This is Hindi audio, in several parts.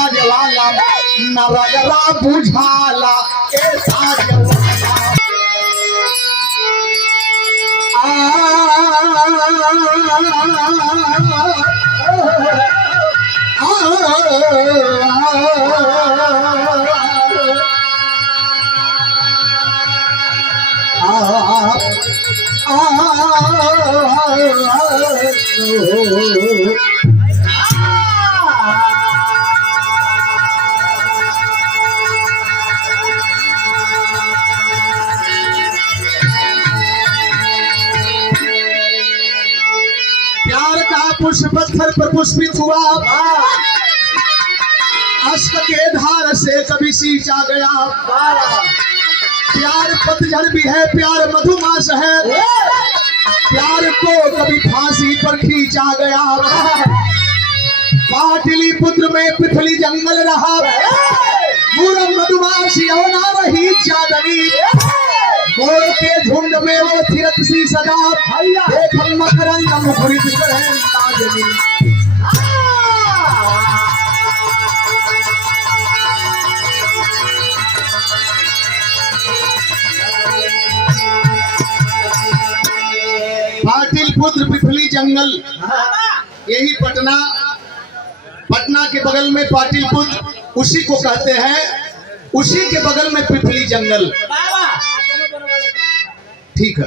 साजवाला नरगरा बुझाला ए साजवाला प्यार का पुष्प पत्थर पर पुष्पित हुआ, अश्क के धार से कभी सींचा गया। प्यार पतझड़ भी है, प्यार मधुमास है, प्यार को कभी फांसी पर खींचा गया। पाटलिपुत्र में पृथ्वी जंगल रहा, पूरब मधुमास यमुना रही चांदनी। मोर के झुंड में वो थिरक सी सदा, देख मकरंद मुखरित करें ताजनी। पाटलिपुत्र पृथ्वी जंगल, यही पटना, पटना के बगल में पाटलिपुत्र उसी को कहते हैं, उसी के बगल में पृथ्वी जंगल। ठीक है,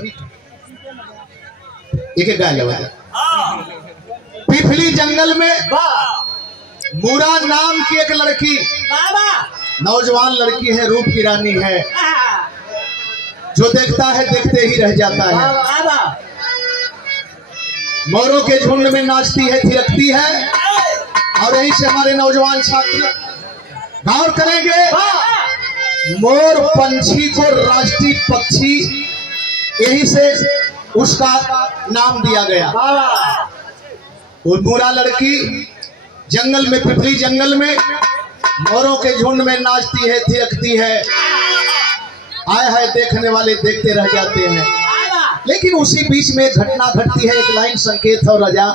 एक गाय पृथ्वी जंगल में मूरा नाम की एक लड़की, नौजवान लड़की है, रूप की रानी है, जो देखता है देखते ही रह जाता है। मोरों के झुंड में नाचती है, थिरकती है। और यहीं से हमारे नौजवान छात्र गौर करेंगे, मोर पंछी को राष्ट्रीय पक्षी यही से उसका नाम दिया गया। वो मूरा लड़की जंगल में, पृथ्वी जंगल में मोरों के झुंड में नाचती है, थिरकती है। आए है देखने वाले देखते रह जाते हैं। लेकिन उसी बीच में घटना घटती है, एक लाइन संकेत और रजा।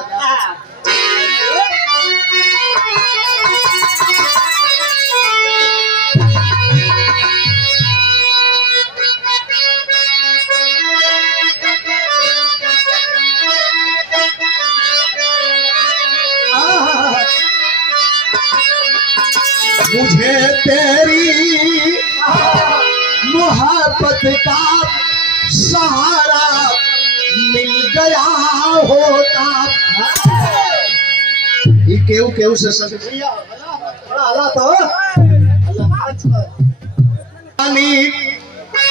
मुझे तेरी मोहब्बत का सहारा मिल गया होता। ये केहू केहू से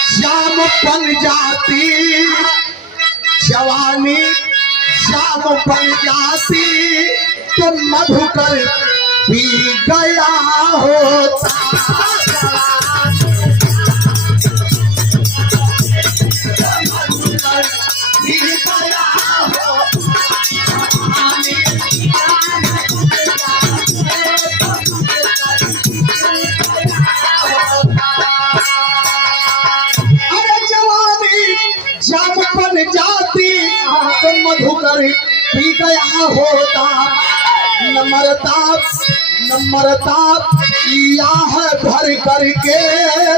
शाम बन जाती, जवानी शाम बन जाती, तो मधुकर पी गया होता। जाती तो मधुकर पी गया होता। नम्रता किया है भर करके,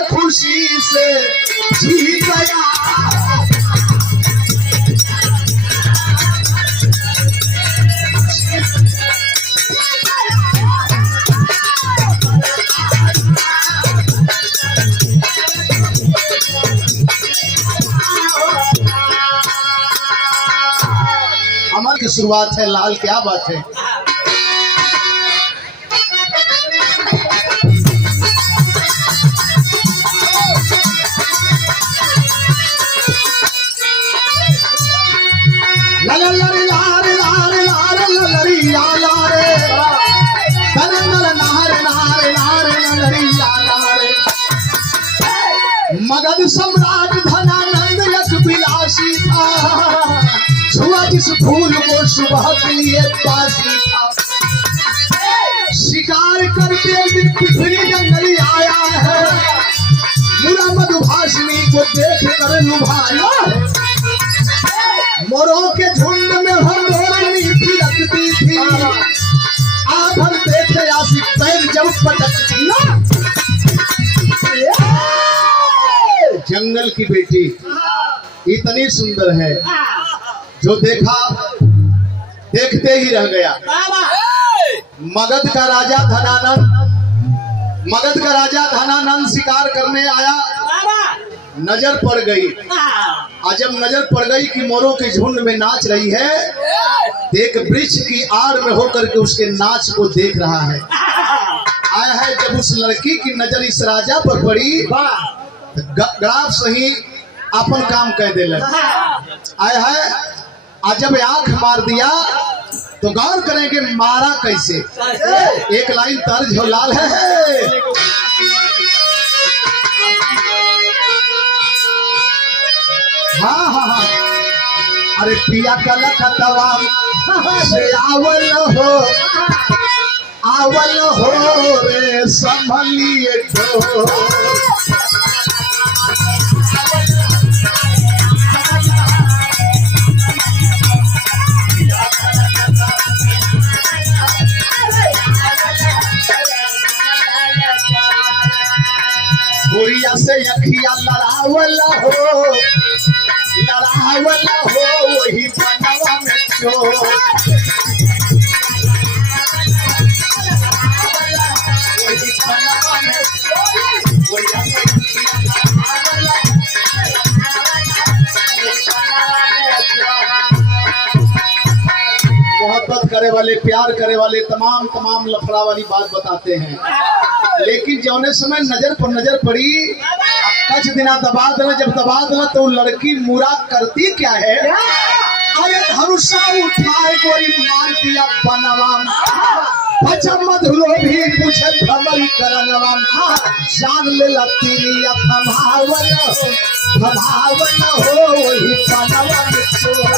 खुशी से जी गया। अमर की शुरुआत है लाल, क्या बात है। मगध सम्राट धनानंद यश विलासी था, छुआ जिस फूल को सुबह के लिए पासी था। शिकार करके पृथ्वी जंगली आया है, मुरा मधुभाषिणी को देख कर लुभाया। मोरों के झुंड में हम मोरनी थिरकती थी, आभर देखे आशिक पैर जब जंगल की बेटी इतनी सुंदर है, जो देखा देखते ही रह गया। मगध का राजा धनानंद शिकार करने आया, नजर पड़ गई। और जब नजर पड़ गई कि मोरों के झुंड में नाच रही है, एक वृक्ष की आड़ में होकर के उसके नाच को देख रहा है। आया है जब उस लड़की की नजर इस राजा पर पड़ी, ग्राफ सही अपन काम कह दे आया है। और जब आंख मार दिया तो गौर करेंगे मारा कैसे। एक लाइन तर्ज हो लाल है, हाँ हाँ हाँ, अरे पिया कलक तवाम से आवल हो रे संभलिए तो। गोरिया से अखिया लड़ावल हो वही बनवा में चोर। मोहब्बत करे वाले, प्यार करे वाले तमाम लफड़ा वाली बात बताते हैं, लेकिन जौने समय नजर पर नजर पड़ी, कुछ दिना दबा देना, जब दबा देना तो लड़की मुरा करती क्या है, अरे धनुषा उठाए गोरी मार दिया बनवाम। मधुरो भी पूछे भमरी करनवाम, जान ले लतीरिया भभावन हो वही बनवा में चोर।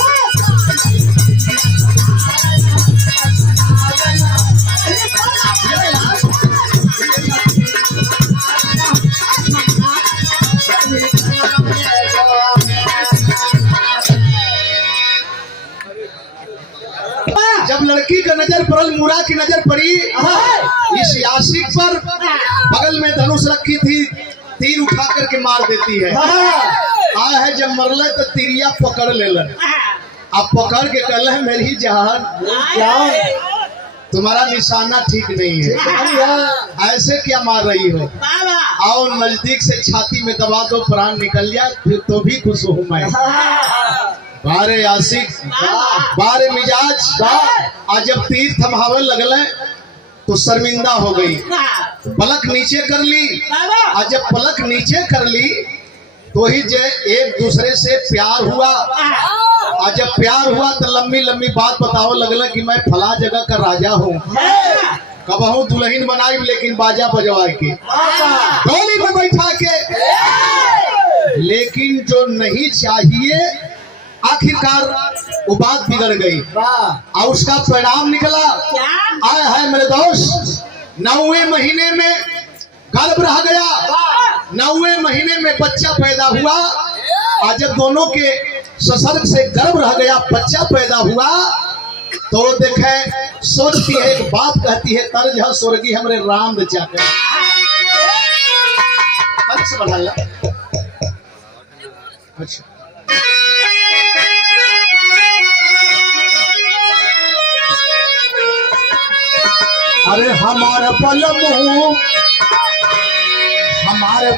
जब लड़की का नजर पड़ल, मुरा की नजर पड़ी इस आशिक पर, बगल में धनुष रखी थी, तीर उठा करके मार देती है। आया है जब मरल तो तिरिया पकड़ लेलन, अब पकड़ के कहले मेरी जान तुम्हारा निशाना ठीक नहीं है, ऐसे क्या मार रही हो, आओ नजदीक से छाती में दबा दो, प्राण निकल जाए फिर तो भी खुश हूँ मैं। बारे आशिक बारे मिजाज, आज जब तीर थमावे लगल तो शर्मिंदा हो गई, पलक नीचे कर ली। आज जब पलक नीचे कर ली तो ही जे एक दूसरे से प्यार हुआ। आज जब प्यार हुआ तो लंबी बात बताओ लगल कि मैं फला जगह का राजा हूँ, कबहू दुल्हन बनाई लेकिन बाजा बजवा के डोली में बैठा के, लेकिन जो नहीं चाहिए आखिरकार वो बात बिगड़ गई और उसका परिणाम निकला। आया है मेरे दोस्त, 9वें महीने में गर्भ रह गया, 9वें महीने में बच्चा पैदा हुआ। आज जब दोनों के ससर्ग से गर्भ रह गया, बच्चा पैदा हुआ तो देखे सोचती है, एक बात कहती है, तर्ज है स्वर्गीय हमरे राम जाकर बढ़ाया। अच्छा अरे हमारे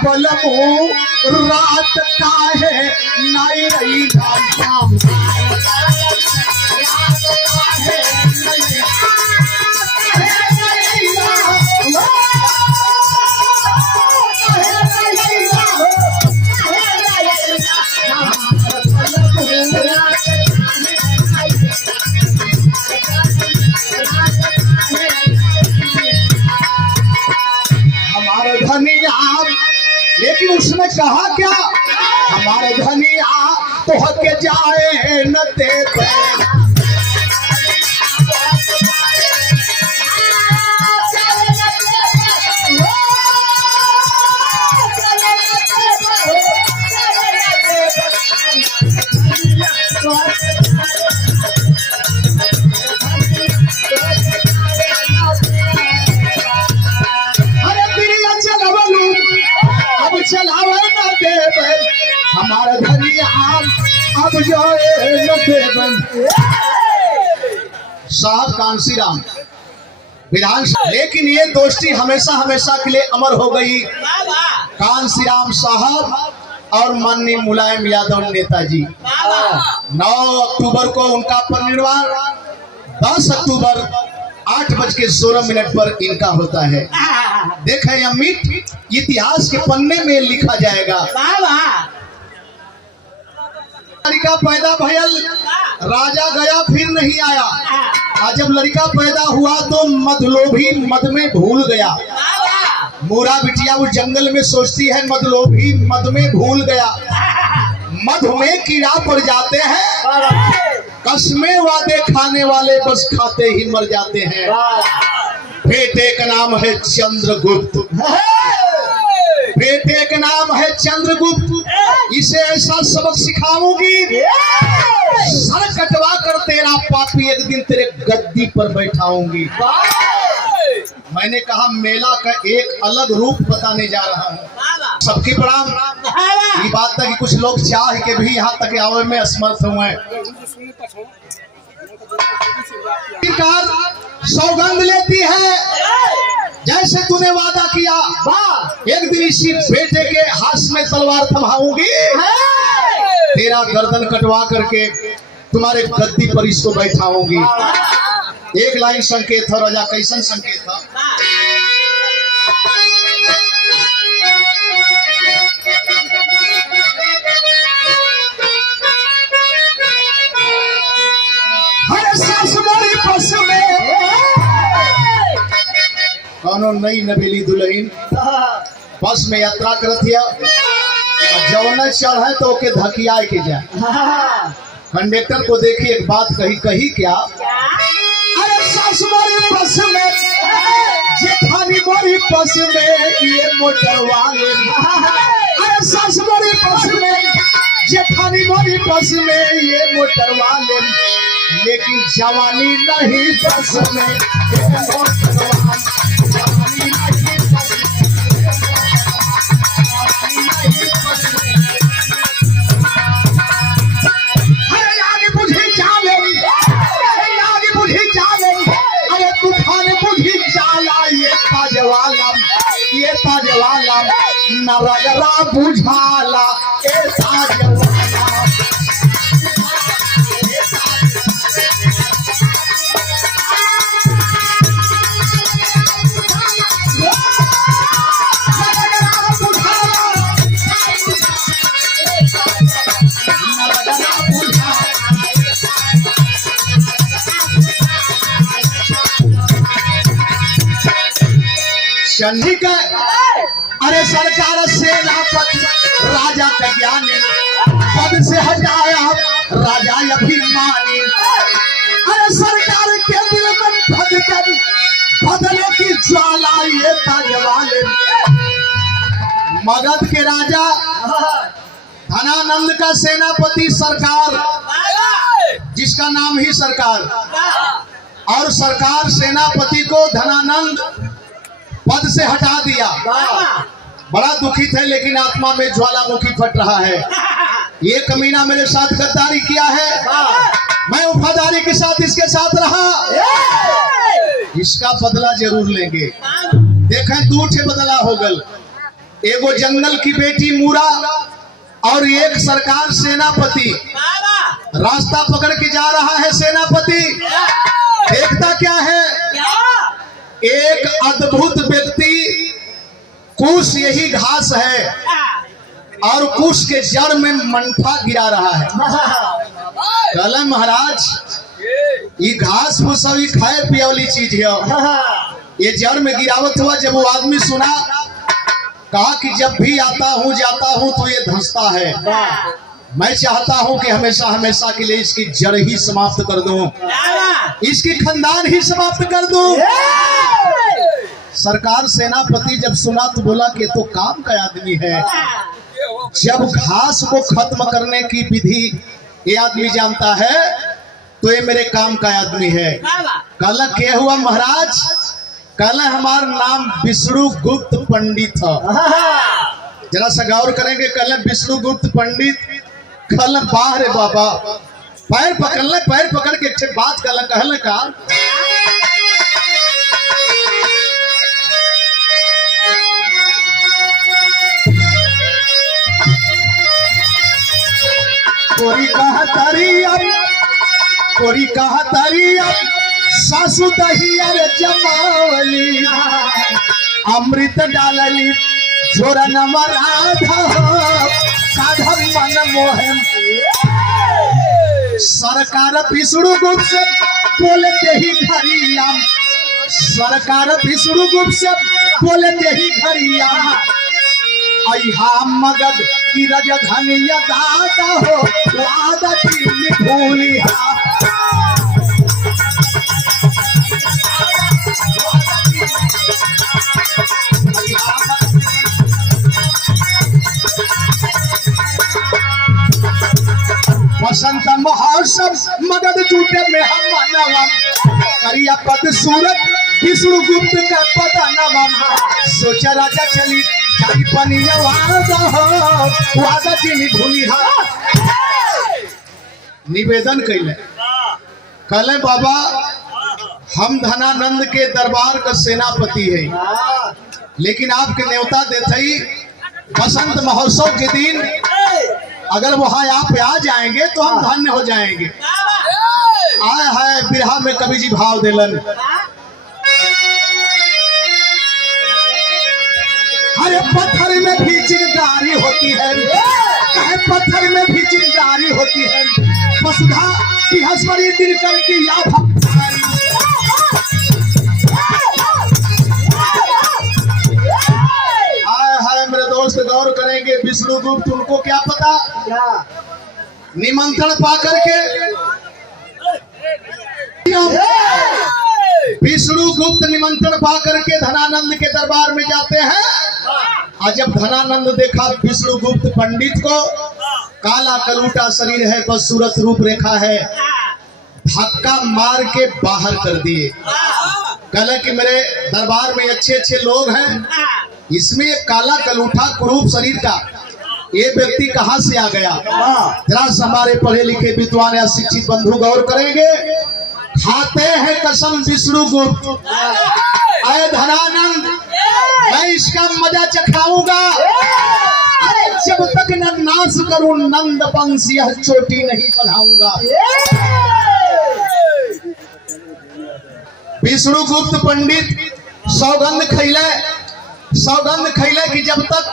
बलमू रात का है नाई रही राम। लेकिन उसने कहा क्या, हमारे धनिया तो हके जाए न दे चलावे ना देवे हमारा धरिया अब जाए साहब कांसी राम विधान। लेकिन ये दोस्ती हमेशा हमेशा के लिए अमर हो गई। कांसी राम साहब और माननीय मुलायम यादव नेताजी। 9 अक्टूबर को उनका परिनिर्वाण, 10 अक्टूबर 8:16 पर इनका होता है। देखें अमित, इतिहास के पन्ने में लिखा जाएगा। लड़का पैदा भयल, राजा गया फिर नहीं आया। और जब लड़का पैदा हुआ तो मधलोभी मद में भूल गया। मोरा बिटिया वो जंगल में सोचती है, मधलोभी मद में भूल गया। मध में कीड़ा पड़ जाते हैं, कसमें वादे खाने वाले बस खाते ही मर जाते हैं। बेटे का नाम है चंद्रगुप्त, बेटे का नाम है चंद्रगुप्त। इसे ऐसा सबक सिखाऊंगी, सर कटवा कर तेरा पापी एक दिन तेरे गद्दी पर बैठाऊंगी। मैंने कहा मेला का एक अलग रूप बताने जा रहा हूँ। सबकी प्रणाम। ये बात था कि कुछ लोग चाह के भी यहाँ तक आवे में असमर्थ हुए। सौगंध लेती है, जैसे तूने वादा किया एक दिन इसी बेटे के हाथ में तलवार थमाऊंगी, तेरा गर्दन कटवा करके तुम्हारे गद्दी पर इसको बैठाऊंगी। एक लाइन संकेत है राजा, कैसन संकेत है? कौनो नई नवेली दुल्हन बस में यात्रा करती है, जौन चढ़े तो ओके धकिया के जाए। कंडक्टर को देखी एक बात कही क्या? अरे सास मोरी बस में, जेठानी मोरी बस में, ये मोटर वाले। अरे सास मोरी बस में, जेठानी मोरी बस में, ये मोटर वाले। लेकिन जवानी नहीं बस में, ये ताजवाला नरगरा बुझाला ए ताजवाला। चंडी का अरे सरकार सेनापति राजा का ज्ञानी, पद से हटाया राजा अभिमानी। अरे सरकार के दिल में भदकर बदले की ज्वाला ये ताजवाले। मगध के राजा धनानंद का सेनापति सरकार, जिसका नाम ही सरकार, और सरकार सेनापति को धनानंद पद से हटा दिया। बड़ा दुखित है, लेकिन आत्मा में ज्वालामुखी फट रहा है। ये कमीना मेरे साथ गद्दारी किया है, मैं वफादारी के साथ इसके साथ रहा, इसका बदला जरूर लेंगे। देखें दूठे बदला हो गल, एगो जंगल की बेटी मूरा और एक सरकार सेनापति। रास्ता पकड़ के जा रहा है सेनापति, देखता क्या है? एक अद्भुत व्यक्ति, कुश यही घास है और कुश के जड़ में मंठा गिरा रहा है। कहला महाराज ये घास फूस सब खाए पिए वाली चीज है, ये जड़ में गिरावत हुआ। जब वो आदमी सुना, कहा कि जब भी आता हूँ जाता हूँ तो ये धंसता है, मैं चाहता हूँ कि हमेशा हमेशा के लिए इसकी जड़ ही समाप्त कर दूं, इसकी खानदान ही समाप्त कर दूं। सरकार सेनापति जब सुना तो बोला कि तो काम का आदमी है, जब घास को खत्म करने की विधि ये आदमी जानता है तो ये मेरे काम का आदमी है। कल क्या हुआ महाराज? कल हमारा नाम विष्णु गुप्त पंडित है। जरा सा गौर करेंगे। कल विष्णुगुप्त पंडित कल बाहर बाबा पैर पकड़ के एक बात कहल का कोरी कहा तारी अब सासू दहियर जमावली अमृत डालली जोरा नमराधा साधन मन मोहन सरकार विष्णुगुप्त से बोलते ही घरिया सरकार विष्णुगुप्त से बोलते ही घरिया अहा मगध की रजधनिया दाता हो आदत भूलिया बसंत महोत्सव मगध जूटे में हम मनवा करिया पद सूरत विष्णुगुप्त का पता नवम सोचा राजा चली जाई पनिया वादा जी भूली निवेदन कैले कहले बाबा हम धनानंद के दरबार का सेनापति है, लेकिन आपके न्योता देते ही बसंत महोत्सव के दिन अगर वहां आप आ जाएंगे तो हम धन्य हो जाएंगे। आए है बिरहा में कवि जी भाव दिलन अरे पत्थर में भी चिंगारी होती है, पत्थर में भी चिंगारी होती है वसुधा बृहस्पति दिनकर की या मेरे दोस्त गौर करेंगे। विष्णुगुप्त उनको क्या पता निमंत्रण पाकर के विष्णुगुप्त निमंत्रण पाकर के धनानंद के दरबार में जाते हैं। और जब धनानंद देखा विष्णुगुप्त पंडित को काला कलूटा शरीर है, बदसूरत रूप रेखा है, धक्का मार के बाहर कर दिए। कहला कि मेरे दरबार में अच्छे अच्छे लोग हैं, इसमें काला कलूठा कुरूप शरीर का ये व्यक्ति कहां से आ गया। जरा हमारे पढ़े लिखे विद्वान या शिक्षित बंधु गौर करेंगे। खाते हैं कसम विष्णुगुप्त अरे धनानंद मैं इसका मजा चखाऊंगा, अरे जब तक न नाश करूं नंद वंश यह चोटी नहीं बढ़ाऊंगा। विष्णुगुप्त पंडित सौगंध खैले कि जब तक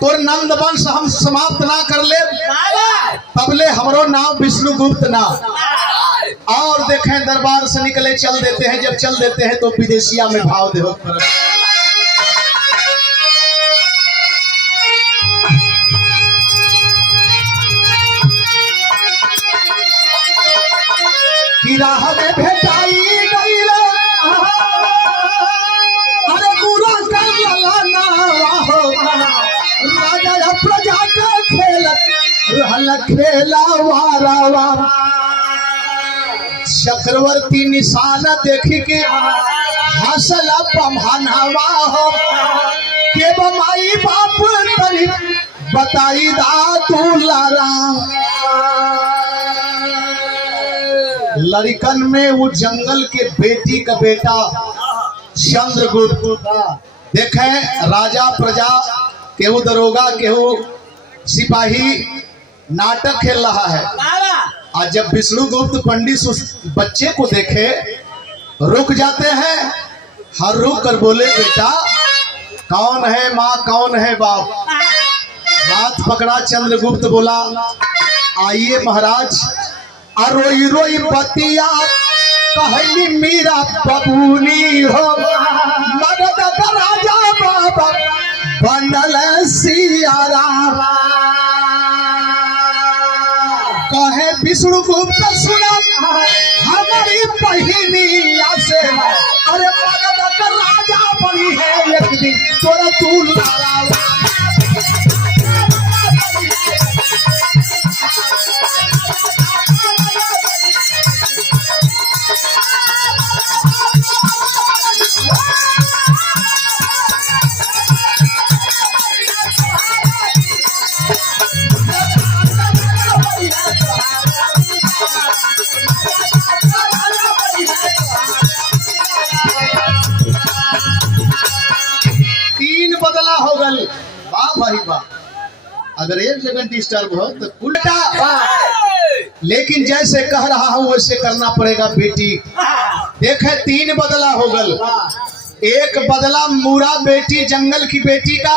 तोर नंद वंश हम समाप्त ना कर ले तबले हमरो नाम विष्णुगुप्त ना। और देखें दरबार से निकले चल देते हैं, जब चल देते हैं तो विदेशिया में भाव दे कि राह में भेटाई गई अरे बुरा का राजा प्रजा का खेला वारा चक्रवर्ती निशाना देखी के हंसला पमानवा हो के बमाई बाप तरी बताई दा तू लारा। लड़कन में वो जंगल के बेटी का बेटा चंद्रगुप्त देखे राजा प्रजा केहू दरोगा केहू सिपाही नाटक खेल रहा है। आज जब विष्णुगुप्त पंडित उस बच्चे को देखे रुक जाते हैं, हर रुक कर बोले बेटा कौन है माँ कौन है बाप। हाथ पकड़ा चंद्रगुप्त बोला आइए महाराज। रोई रोई बतिया कहली मीरा बबूनी हो मगध का राजा बाबा बनल सियारा। कहे विष्णुगुप्त सुना हमारी बहिनिया से अरे मगध का राजा बनी है एक दिन तोरा तू लारा। तीन बदला हो गल। वाह भाई वाह, अगर एक जगह डिस्टर्ब हो तो उल्टा। लेकिन जैसे कह रहा हूं वैसे करना पड़ेगा बेटी। देखे तीन बदला हो गल। एक बदला मूरा बेटी जंगल की बेटी का,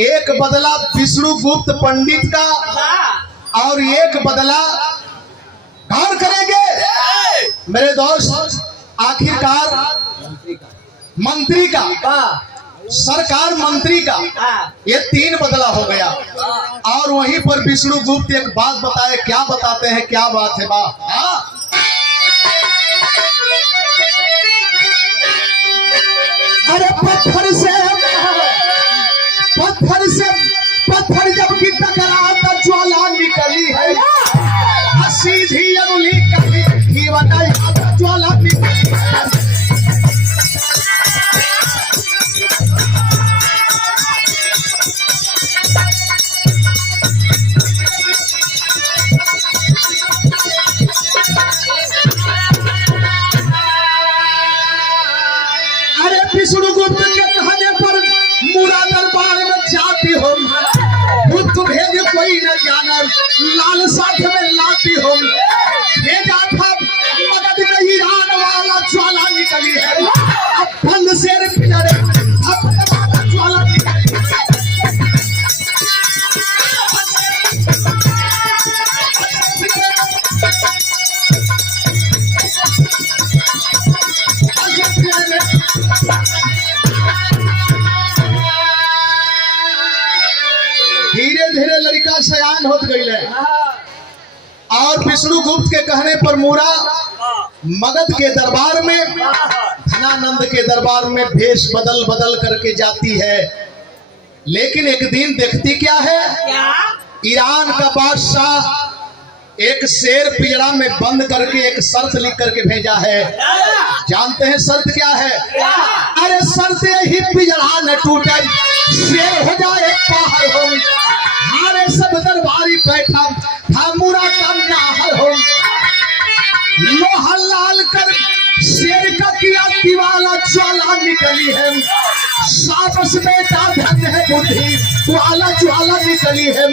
एक बदला विष्णु गुप्त पंडित का, और एक बदला गौर करेंगे मेरे दोस्त आखिरकार मंत्री का, सरकार मंत्री का। ये तीन बदला हो गया। और वहीं पर विष्णु गुप्त एक बात बताए। क्या बताते हैं, क्या बात है बा? अरे पत्थर जब की टकरा तो ज्वाला निकली है, सीधी अंगुली कभी बताई ज्वाला निकली है। विष्णु गुप्त के कहने पर मूरा दरबार में जाती हो, बुद्ध भेद कोई न जाना, लाल साथ में लाती हो। भेजा था मदद में ईरान वाला ज्वाला निकली है, अब फल शेर पिजड़े अब ज्वाला निकली है। धीरे धीरे लड़का सयान होत गई है। और विष्णु गुप्त के कहने पर मूरा मगध के दरबार में, धनानंद के दरबार में भेष बदल बदल करके जाती है। लेकिन एक दिन देखती क्या है, ईरान का बादशाह एक शेर पिंजरा में बंद करके एक शर्त लिख करके भेजा है। जानते हैं शर्त क्या है? अरे शर्त ही पिंजरा न टूटे, शेर हो जाए बाहर हो, हारे सब दरबारी बैठा था मूरा का नाहर हो। लोहा लाल कर शेर का किया दीवाला ज्वाला निकली है, साबस बेटा धन है बुद्धि ज्वाला ज्वाला निकली है।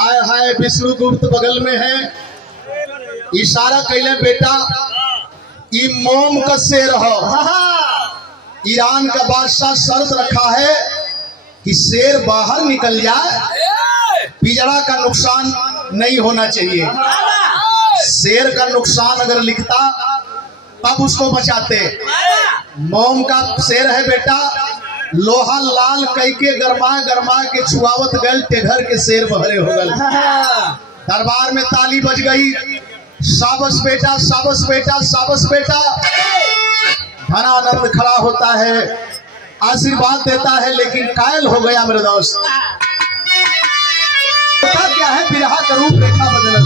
आय हाय विष्णु गुप्त बगल में है, इशारा कैले बेटा ई मोम का शेर हो। ईरान का बादशाह शर्त रखा है कि शेर बाहर निकल जाए, पिंजरा का नुकसान नहीं होना चाहिए। शेर का नुकसान अगर लिखता तब उसको बचाते। मोम का शेर है बेटा, लोहा लाल कई के गरमा के छुआवत गल टेघर के शेर बहरे हो गल। दरबार में ताली बज गई, साबस बेटा साबस बेटा साबस बेटा। धनानंद खड़ा होता है, आशीर्वाद देता है, लेकिन कायल हो गया मेरे दोस्त। क्या है, बिरहा का रूप रेखा बदल।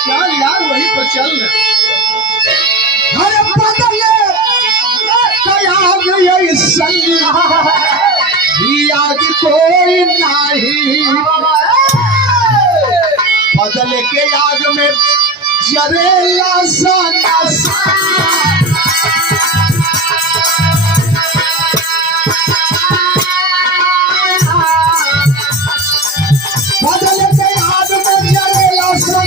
चल यार वहीं पर चल। अरे बदले याद कोई नहीं, बदल के याद में जरेला सा बदल के याद में जरेला सा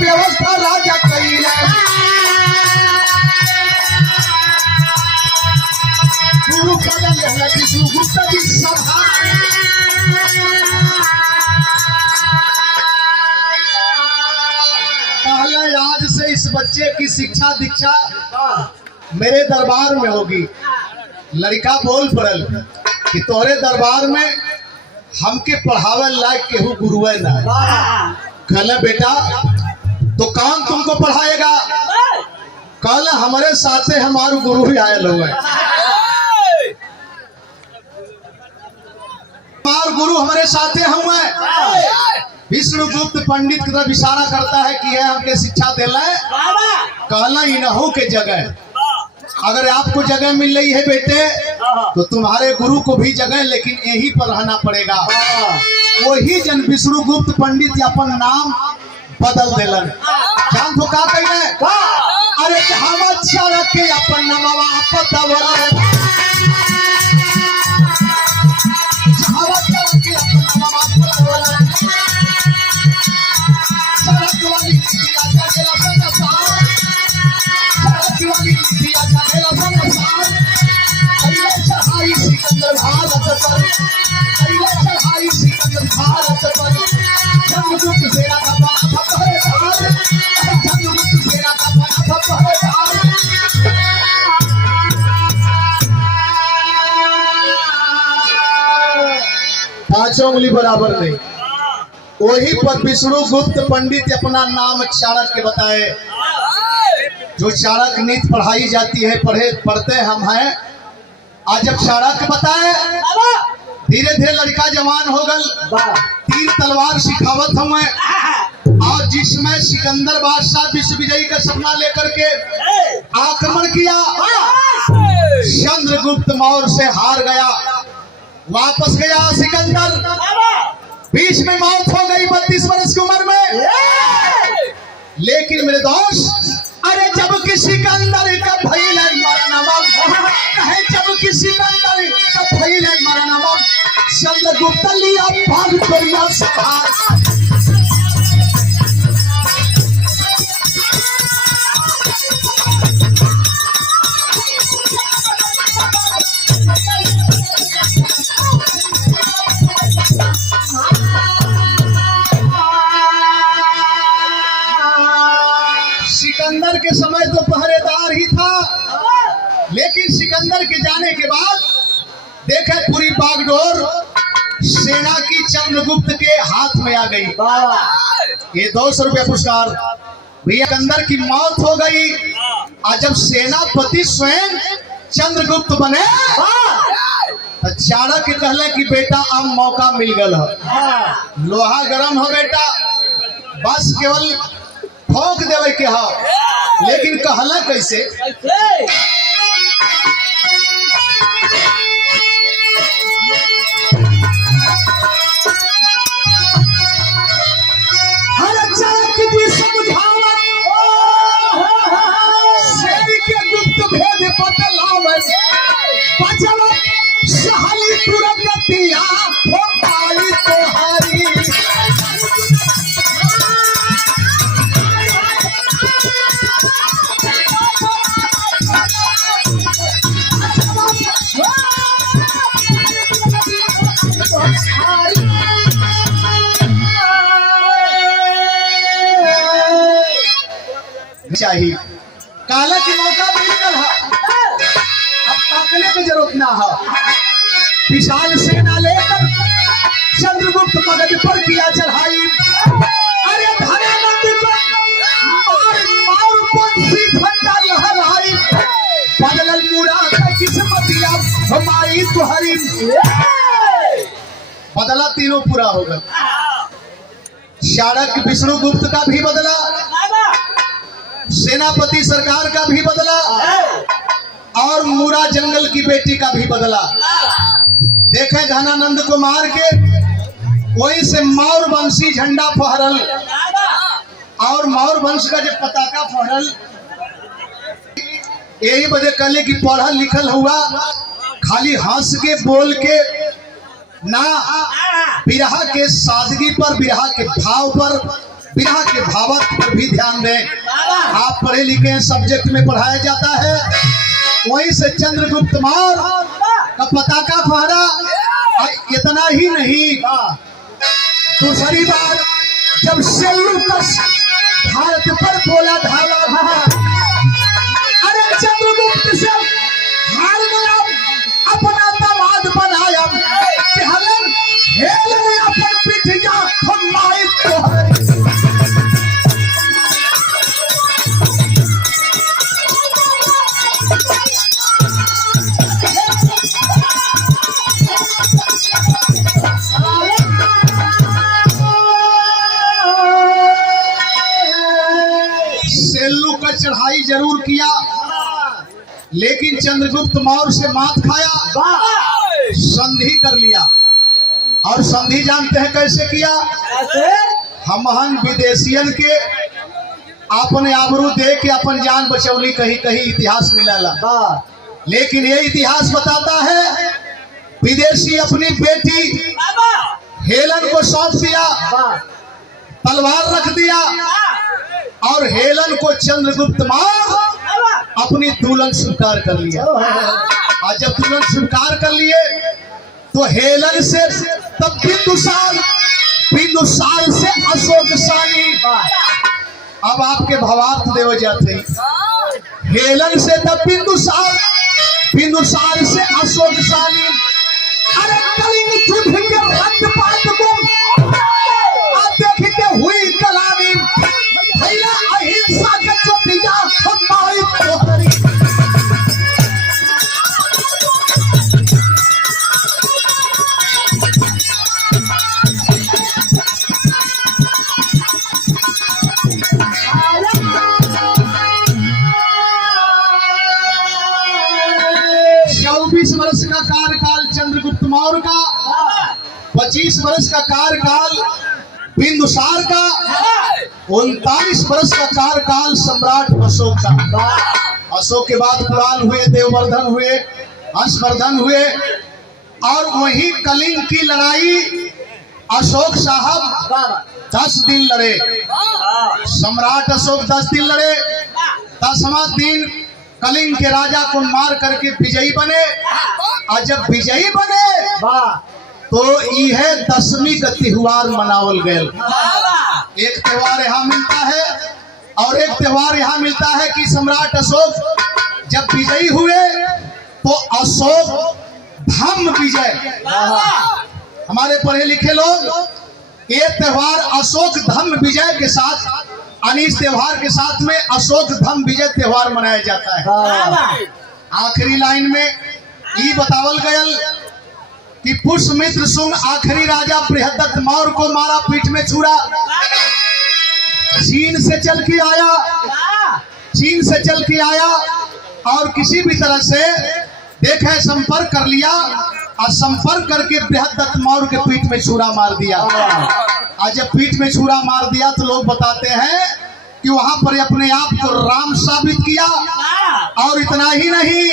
व्यवस्था राजा कैला। गुरु बदल विष्णु गुप्त की सभा। आज से इस बच्चे की शिक्षा दीक्षा मेरे दरबार में होगी। लड़का बोल पड़ल कि तोरे दरबार में हमके पढ़ावे लायक केहू गुरुए ना। कहले बेटा तो कौन तुमको पढ़ाएगा? कल हमारे साथे हमारे गुरु भी आयल हुए। हमारे गुरु हमारे साथे हुए। विष्णुगुप्त पंडित की तरफ इशारा करता है कि यह हमके शिक्षा देला कहला इनहू के जगह अगर आपको जगह मिल रही है बेटे तो तुम्हारे गुरु को भी जगह लेकिन यहीं पर रहना पड़ेगा। वही जन विष्णुगुप्त पंडित अपन नाम बदल दिलन। जान तो का कही अरे हम अच्छा रखे अपन नमवा पांचों उंगली बराबर नहीं। वही पर विष्णुगुप्त पंडित अपना नाम चाणक्य बताए। जो चाणक्य नीति पढ़ाई जाती है पढ़ते हम हैं। आज जब चाणक्य बताए धीरे धीरे लड़का जवान हो गल तीर तलवार सिखावत हमें और जिसमें सिकंदर बादशाह विश्व विजयी का सपना लेकर के आक्रमण किया चंद्रगुप्त मौर्य से हार गया। वापस गया सिकंदर। बीच में मौत हो गई 32 वर्ष की उम्र में। लेकिन मेरे दोस्त अरे जब किसी सिकंदर का भइल मरनवा कहे जब किसी सिकंदर का भइल मरनवा चंद्रगुप्त लिया भाग कोरिया सभा सिकंदर के समय तो पहरेदार ही था लेकिन सिकंदर के जाने के बाद देखे पूरी बागडोर सेना की चंद्रगुप्त के हाथ में आ गई। ये 200 रुपया पुरस्कार। भैया सिकंदर की मौत हो गई और जब सेनापति स्वयं चंद्रगुप्त बने तो चाणक्य कहले कि बेटा अब मौका मिल गया है। लोहा गरम हो बेटा बस केवल ठोक देवे के हा लेकिन कहला कैसे चाहिए। काला की मौका मिल गया अब ताकने की जरूरत ना है। विशाल सेना लेकर चंद्रगुप्त मगध पर किया चढ़ाई। अरे धनानंद को मार पंछी झंडा लहराई बदलल मुरा का किस्मतिया हमारी तुहरी बदला तीनों पूरा हो गया। चाणक्य विष्णुगुप्त का भी बदला सेनापति सरकार का भी बदला और मूरा जंगल की बेटी का भी बदला। देखें धनानंद को मार के वहीं से मौर्य वंशी झंडा फहरल और मौर्य वंश का जब पताका फहरल यही वजह कहले कि पढ़ल लिखल हुआ खाली हंस के बोल के ना बिरहा के सादगी पर बिरहा के भाव पर बिरहा के भावक पर भी ध्यान दें। आप पढ़े लिखे सब्जेक्ट में पढ़ाया जाता है। वहीं से चंद्रगुप्त मौर्य का पताका फहरा। इतना ही नहीं दूसरी बार जब सेल्यूकस भारत पर बोला ढाला अरे चंद्रगुप्त से हार गया अपना दामाद बनाया हेल में अपन पिटिया हमारी तोहरी लेकिन चंद्रगुप्त मौर्य से मात खाया, संधि कर लिया। और संधि जानते हैं कैसे किया? हमहन विदेशियन के अपने आबरू दे के अपन जान बचौली, कहीं कहीं इतिहास मिला। लेकिन ये इतिहास बताता है विदेशी अपनी बेटी हेलन को सौंप दिया, तलवार रख दिया और हेलन को चंद्रगुप्त मौर्य अपनी दुल्हन स्वीकार कर लिया। और जब दुल्हन स्वीकार कर लिए तो हेलन से तब बिंदुसार से अशोक शाली। अब आपके भावार्थ देव जाते, हेलन से तब बिंदुसार से अशोक शाली। अरे कलिंग युद्ध के रक्तपात को देखते हुई कलामी भैया अहिंसा के चोटिया हमारी तोहरी। वर्ष का कार्यकाल चंद्रगुप्त मौर्य का, 25 वर्ष का कार्यकाल बिंदुसार का, 39 वर्ष का कार्यकाल सम्राट अशोक का। अशोक के बाद कुणाल हुए, देववर्धन हुए, हर्षवर्धन हुए और वही कलिंग की लड़ाई अशोक साहब 10 दिन लड़े। सम्राट अशोक 10 दिन लड़े। 10वां दिन कलिंग के राजा को मार करके विजयी बने। और जब विजयी बने तो यह 10वीं का त्योहार मनावल गए। एक त्योहार यहाँ मिलता है और एक त्योहार यहाँ मिलता है कि सम्राट अशोक जब विजयी हुए तो अशोक धम्म विजय। हमारे पढ़े लिखे लोग ये त्योहार अशोक धम्म विजय के साथ, इस त्योहार के साथ में अशोक धम्म विजय त्योहार मनाया जाता है। आखिरी लाइन में ये बतावल गयल कि पुष्यमित्र शुंग आखिरी राजा बृहदत्त मौर्य को मारा, पीठ में छुरा। चीन से चल के आया और किसी भी तरह से देखे संपर्क कर लिया और संपर्क करके बृहदत्त मौर्य के पीठ में छुरा मार दिया। और जब पीठ में छुरा मार दिया तो लोग बताते हैं कि वहां पर अपने आप को राम साबित किया। और इतना ही नहीं,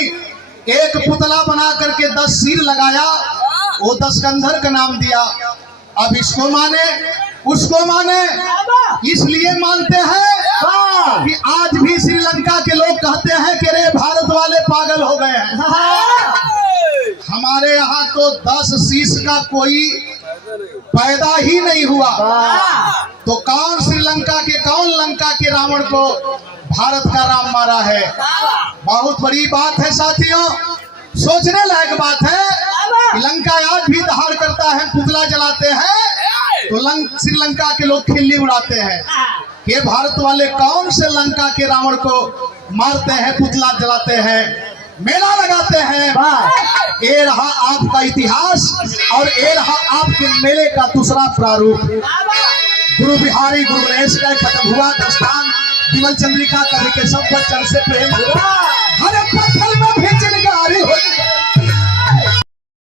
एक पुतला बना करके 10 सिर लगाया, वो 10 कंधर का नाम दिया। अब इसको माने उसको माने, इसलिए मानते हैं कि आज भी श्रीलंका के लोग कहते हैं कि रे भारत वाले पागल हो गए हैं। हमारे यहाँ तो 10 शीश का कोई पैदा ही नहीं हुआ, तो कौन श्रीलंका के, कौन लंका के रावण को भारत का राम मारा है? बहुत बड़ी बात है साथियों, सोचने लायक बात है। लंका आज भी दहाड़ करता है, पुतला जलाते हैं तो श्रीलंका के लोग खिल्ली उड़ाते हैं कि भारत वाले कौन से लंका के रावण को मारते हैं, पुतला जलाते हैं, मेला लगाते हैं। ये रहा आपका इतिहास और ये रहा आपके मेले का दूसरा प्रारूप। गुरु बिहारी गुरु गणेश का खत्म हुआ दास्तान। विमल चंद्रिका कवि के सब बच्चन से प्रेम हुआ। हर पत्थर में